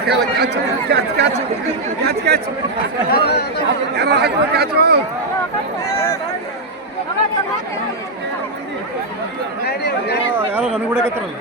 ಬಂದಿದೆ catch catch catch catch catch ಯಾರು ಹಾಕೋ ಕ್ಯಾಚು ಯಾರೋ ನನಗೆ ಹುಡುಕತ್ತಾರಲ್ಲ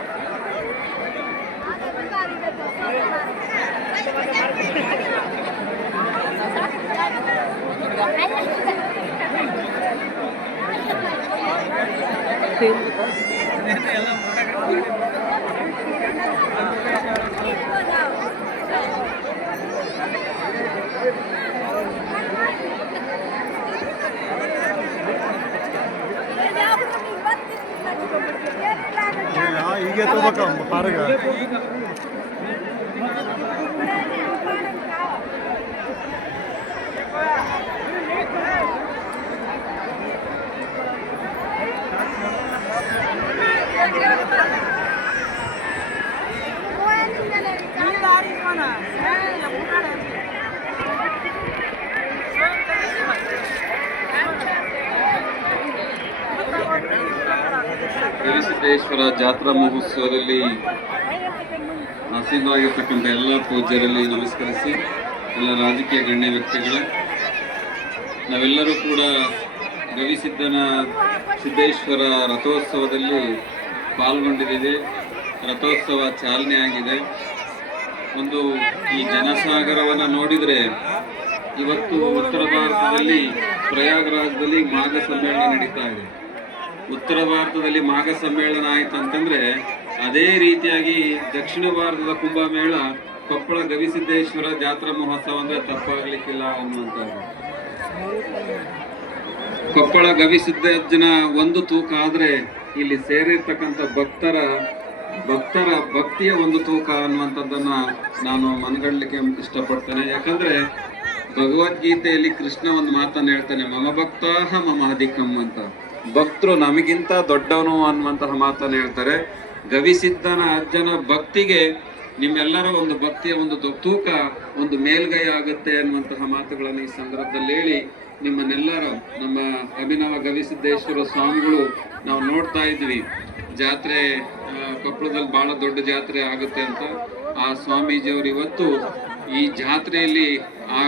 இயற்ற பக்கம் பாருங்க Yeah. ಗವಿಸಿದ್ದೇಶ್ವರ ಜಾತ್ರಾ ಮಹೋತ್ಸವದಲ್ಲಿ ಆಸೀನವಾಗಿರ್ತಕ್ಕಂಥ ಎಲ್ಲ ಪೂಜ್ಯರಲ್ಲಿ ನಮಸ್ಕರಿಸಿ, ಎಲ್ಲ ರಾಜಕೀಯ ಗಣ್ಯ ವ್ಯಕ್ತಿಗಳ, ನಾವೆಲ್ಲರೂ ಕೂಡ ಗವಿಸಿದ್ದನ ಸಿದ್ದೇಶ್ವರ ರಥೋತ್ಸವದಲ್ಲಿ ಪಾಲ್ಗೊಂಡಿದ್ದೇವೆ. ರಥೋತ್ಸವ ಚಾಲನೆ ಆಗಿದೆ. ಒಂದು ಈ ಜನಸಾಗರವನ್ನು ನೋಡಿದರೆ ಇವತ್ತು ಉತ್ತರ ಭಾರತದಲ್ಲಿ ಪ್ರಯಾಗರಾಜದಲ್ಲಿ ಮಾಘ ಸಮ್ಮೇಳನ ನಡೀತಾ ಇದೆ. ಉತ್ತರ ಭಾರತದಲ್ಲಿ ಮಾಘ ಸಮ್ಮೇಳನ ಆಯ್ತು ಅಂತಂದ್ರೆ ಅದೇ ರೀತಿಯಾಗಿ ದಕ್ಷಿಣ ಭಾರತದ ಕುಂಭಮೇಳ ಕೊಪ್ಪಳ ಗವಿಸಿದ್ದೇಶ್ವರ ಜಾತ್ರಾ ಮಹೋತ್ಸವ ಅಂದ್ರೆ ತಪ್ಪಾಗ್ಲಿಕ್ಕಿಲ್ಲ ಅನ್ನುವಂಥದ್ದು. ಕೊಪ್ಪಳ ಗವಿಸಿದ್ದಜ್ಜನ ಒಂದು ತೂಕ ಆದ್ರೆ ಇಲ್ಲಿ ಸೇರಿರ್ತಕ್ಕಂಥ ಭಕ್ತರ ಭಕ್ತರ ಭಕ್ತಿಯ ಒಂದು ತೂಕ ಅನ್ನುವಂಥದ್ದನ್ನ ನಾನು ಮನಗಂಡ್ಲಿಕ್ಕೆ ಇಷ್ಟಪಡ್ತೇನೆ. ಯಾಕಂದ್ರೆ ಭಗವದ್ಗೀತೆಯಲ್ಲಿ ಕೃಷ್ಣ ಒಂದು ಮಾತನ್ನು ಹೇಳ್ತಾನೆ, ಮಮ ಭಕ್ತಾಹ ಮಮ ಅಧಿಕಂ ಅಂತ. ಭಕ್ತರು ನಮಗಿಂತ ದೊಡ್ಡವನು ಅನ್ನುವಂತಹ ಮಾತನ್ನು ಹೇಳ್ತಾರೆ. ಗವಿಸಿದ್ದನ ಅಜ್ಜನ ಭಕ್ತಿಗೆ ನಿಮ್ಮೆಲ್ಲರ ಒಂದು ಭಕ್ತಿಯ ಒಂದು ತೂಕ ಒಂದು ಮೇಲ್ಗೈ ಆಗುತ್ತೆ ಅನ್ನುವಂತಹ ಮಾತುಗಳನ್ನು ಈ ಸಂದರ್ಭದಲ್ಲಿ ಹೇಳಿ ನಿಮ್ಮನ್ನೆಲ್ಲರ, ನಮ್ಮ ಅಭಿನವ ಗವಿಸಿದ್ದೇಶ್ವರ ಸ್ವಾಮಿಗಳು ನಾವು ನೋಡ್ತಾ ಇದ್ವಿ ಜಾತ್ರೆ ಕೊಪ್ಪಳದಲ್ಲಿ ಬಹಳ ದೊಡ್ಡ ಜಾತ್ರೆ ಆಗುತ್ತೆ ಅಂತ. ಆ ಸ್ವಾಮೀಜಿಯವರು ಇವತ್ತು ಈ ಜಾತ್ರೆಯಲ್ಲಿ ಆ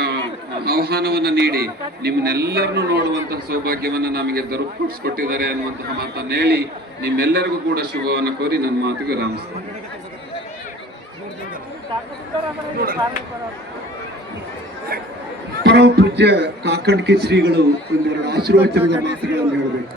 ಆಹ್ವಾನವನ್ನ ನೀಡಿ ನಿಮ್ಮನ್ನೆಲ್ಲರನ್ನು ನೋಡುವಂತಹ ಸೌಭಾಗ್ಯವನ್ನ ನಮಗೆ ದೊರಕಿಸ್ಕೊಟ್ಟಿದ್ದಾರೆ ಅನ್ನುವಂತಹ ಮಾತನ್ನ ಹೇಳಿ ನಿಮ್ಮೆಲ್ಲರಿಗೂ ಕೂಡ ಶುಭವನ್ನು ಕೋರಿ ನನ್ನ ಮಾತಿಗೆ ರಾಮಿಸ್ತೇನೆ ಪರಮ ಪೂಜ್ಯ ಕಾಕಂಡ್ಕಿ ಶ್ರೀಗಳು ಒಂದೆರಡು ಆಶೀರ್ವಚನದ ಮಾತುಗಳನ್ನು ಹೇಳಬೇಕು.